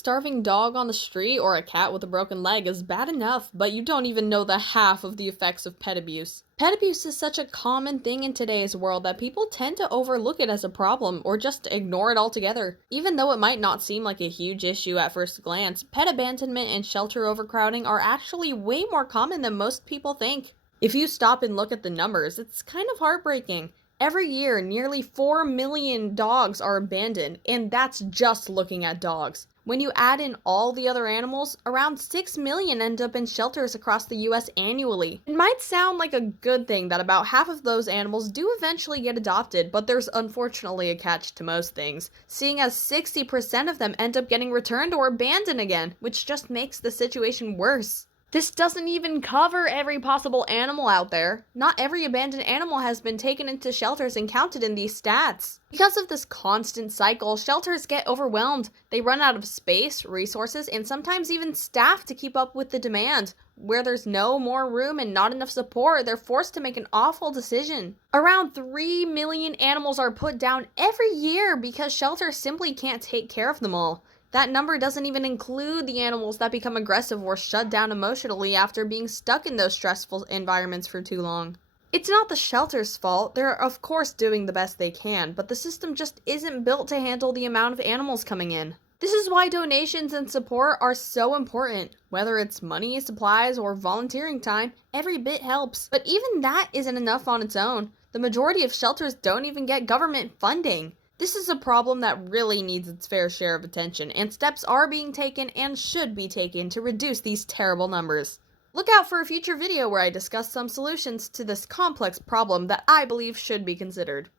Starving dog on the street or a cat with a broken leg is bad enough, but you don't even know the half of the effects of pet abuse. Pet abuse is such a common thing in today's world that people tend to overlook it as a problem or just ignore it altogether. Even though it might not seem like a huge issue at first glance, pet abandonment and shelter overcrowding are actually way more common than most people think. If you stop and look at the numbers, it's kind of heartbreaking. Every year, nearly 4 million dogs are abandoned, and that's just looking at dogs. When you add in all the other animals, around 6 million end up in shelters across the US annually. It might sound like a good thing that about half of those animals do eventually get adopted, but there's unfortunately a catch to most things, seeing as 60% of them end up getting returned or abandoned again, which just makes the situation worse. This doesn't even cover every possible animal out there. Not every abandoned animal has been taken into shelters and counted in these stats. Because of this constant cycle, shelters get overwhelmed. They run out of space, resources, and sometimes even staff to keep up with the demand. Where there's no more room and not enough support, they're forced to make an awful decision. Around 3 million animals are put down every year because shelters simply can't take care of them all. That number doesn't even include the animals that become aggressive or shut down emotionally after being stuck in those stressful environments for too long. It's not the shelter's fault. They're of course doing the best they can, but the system just isn't built to handle the amount of animals coming in. This is why donations and support are so important. Whether it's money, supplies, or volunteering time, every bit helps. But even that isn't enough on its own. The majority of shelters don't even get government funding. This is a problem that really needs its fair share of attention, and steps are being taken and should be taken to reduce these terrible numbers. Look out for a future video where I discuss some solutions to this complex problem that I believe should be considered.